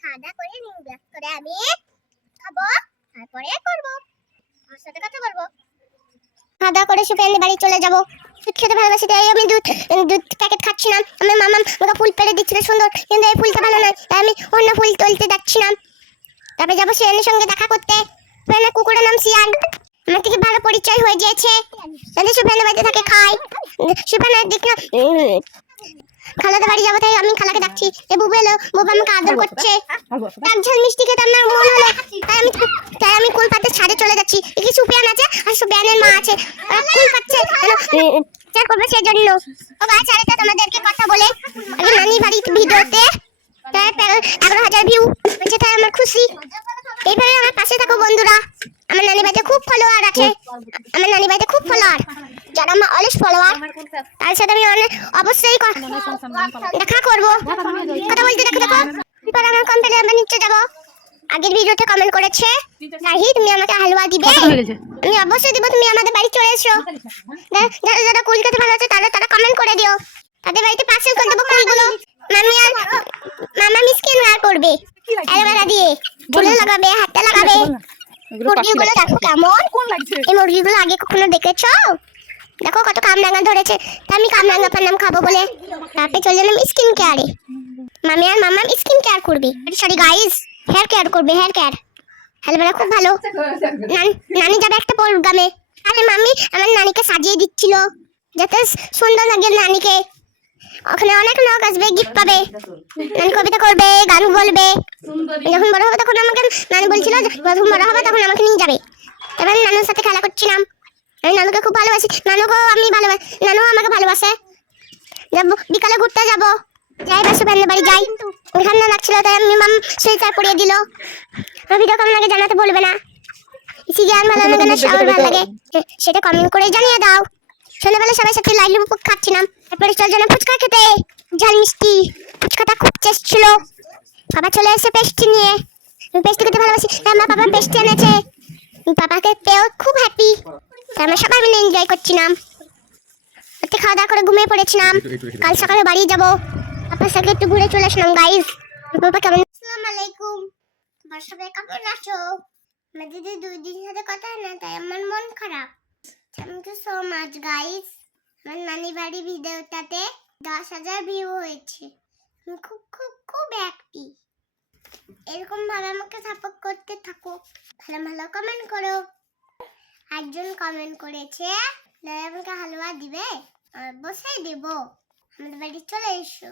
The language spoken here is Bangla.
খাওয়া দাওয়া করে নিই, ব্যাস করে আমি খাবো, তারপরে করবো আমার সাথে কথা বলবো। খাওয়া দাওয়া করে সুপেন্দ্র বাড়ি চলে যাবো। দুধ খেতে ভালোবাসি তাই আমি দুধ প্যাকেট খাচ্ছিলাম। আমার মামা আমাকে ফুল পেড়ে দিচ্ছিল সুন্দর, কিন্তু এই ফুলটা ভালো নয় তাই আমি অন্য ফুল তুলতে যাচ্ছিলাম। তারপরে যাবো শিয়ানের সঙ্গে দেখা করতে। শিয়ানের কুকুরের নাম শিয়ান। আমার থেকে ভালো পরিচয় হয়ে গিয়েছে। সুপেন্দ্র বাড়িতে থাকে, খায়। সুপেন্দ্র দিক না খালাদের বাড়ি যাবো তাই আমি খালাকে ডাকছি। এ বুবু এলো, বুবু আমাকে আদর করছে। এক ঝাল মিষ্টি খেতে আমার মন হলো, তাই আমি কুল পাতে ছাড়ে চলে যাচ্ছি। কি সুপিয়ান আছে আর সুপিয়ানের মা আছে, কুল পাচ্ছে চার করবে সেই জন্য। ও গাছ আরেকটা তোমাদেরকে কথা বলে আগে নানি বাড়ির ভিডিওতে 11,000 ভিউ হচ্ছে, তাই আমার খুশি। এইভাবে আমার পাশে থাকো বন্ধুরা। আমার নানি বাড়িতে খুব ফলোয়ার আছে, আমার নানি বাড়িতে খুব ফলোয়ার, যারা আমার অলস ফলোয়ার তার সাথে আমি অবশ্যই দেখা করবো, কথা বলতে। দেখো দেখো এবার আমার কোম্পানি আমরা নিচে যাবো। আগের ভিডিওতে কমেন্ট করেছে রাহি তুমি আমাকে হালুয়া দিবে, আমি অবশ্যই দিব। তুমি আমাদের বাড়ি চলে এসো। যারা যারা কুল খেতে ভালো আছে তারা কমেন্ট করে দিও, তাদের বাড়িতে পার্সেল করে দেবো কুলগুলো। মামি আর মামা মিসকিন আর করবে অ্যালোভেরা দিয়ে, চুলে লাগাবে, হাতে লাগাবে। মুরগিগুলো দেখো কেমন, এই মুরগিগুলো আগে কখনো দেখেছো? দেখো কত কামরাঙা ধরেছে, তা আমি কামরাঙা পান্নাম খাবো বলে তারপরে চলে গেলাম স্কিন কেয়ারে। মামি আর মামা স্কিন কেয়ার করবে, সরি গাইস হেয়ার কেয়ার করবে, হেয়ার কেয়ার। অ্যালোভেরা খুব ভালো। নানি যাবে একটা প্রোগ্রামে, আরে মামি আমার নানিকে সাজিয়ে দিচ্ছিল যাতে সুন্দর লাগে নানিকে। ওখানে অনেক লোক আসবে, গিফট পাবে, নানি কবিতা করবে, গান বলবে। যখন বড় হবে তখন আমাকে নানি বলছিল যখন বড় হবে তখন আমাকে নিয়ে যাবে। এবার নানুর সাথে খেলা করছিলাম, আমি নানুকে খুব ভালোবাসি, নানুকেও আমি ভালোবাসি, নানু আমাকে ভালোবাসে। যাবো বিকালে ঘুরতে যাবো, যাই বাসু ফ্যানের বাড়ি যাই। ঠান্ডা লাগছিল তাই আমি মাম সোয়েটার পরিয়ে দিল। আমার ভিডিও কেমন লাগে জানাতে বলবে না, গান ভালো লাগে না শাওয়ার ভালো লাগে সেটা কমেন্ট করে জানিয়ে দাও। সন্ধ্যাবেলা সবাই সাথে লাইলু খাচ্ছিলাম, তারপরে চল যেন ফুচকা খেতে, ঝাল মিষ্টি ফুচকাটা খুব টেস্ট ছিল। বাবা চলে এসে পেস্ট্রি নিয়ে, পেস্ট্রি খেতে ভালোবাসি, আমার বাবা পেস্ট্রি এনেছে, বাবাকে পেয়েও খুব হ্যাপি। আমরা সবাই মিলে এনজয় করছিলাম, খাওয়া দাওয়া করে ঘুমিয়ে পড়েছিলাম। কাল সকালে বাড়ি যাবো, আপনার সাথে একটু ঘুরে চলে আসলাম গাইস। বাবা কেমন? আসসালামু আলাইকুম, সবাই কেমন আছো? আমাদের 2 দিন সাথে কথা হয় না তাই আমার মন খারাপ। Thank you so much guys. আমার নানি বাড়ি ভিডিওটাতে 10,000 ভিউ হয়েছে, আমি খুব খুব খুব হ্যাপি। এরকম ভাবে আমাকে সাপোর্ট করতে থাকো, ভালো ভালো কমেন্ট করো। একজন কমেন্ট করেছে আমাকে হালুয়া দিবে, অবশ্যই দেবো, আমাদের বাড়ি চলে এসো।